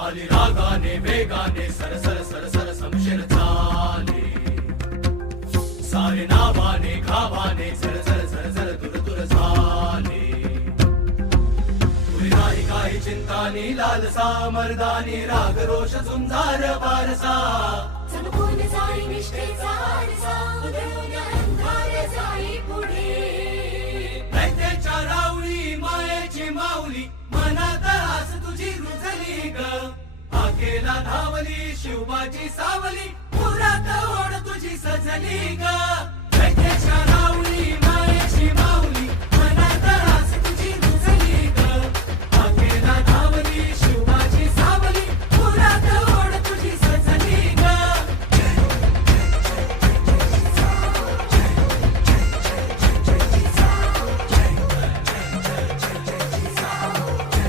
आली रागाने वेगाने sir sir sir sir Samsher चाले सारे नावाने घावाने सर सर सर सर दूर दूर झाले तुरी नाही काही चिंतानी लालसा मर्दानी राग रोष झुंजार वारसा चमकून जाई निष्ठेचा आरसा उधळून अंधार जाई पुढे नैतेच्या रावळी मायेची माऊली मनात आस तुझी रुजली ग आकेला धावली शिवबाची सावली पुरात ओढ तुझी सजली ग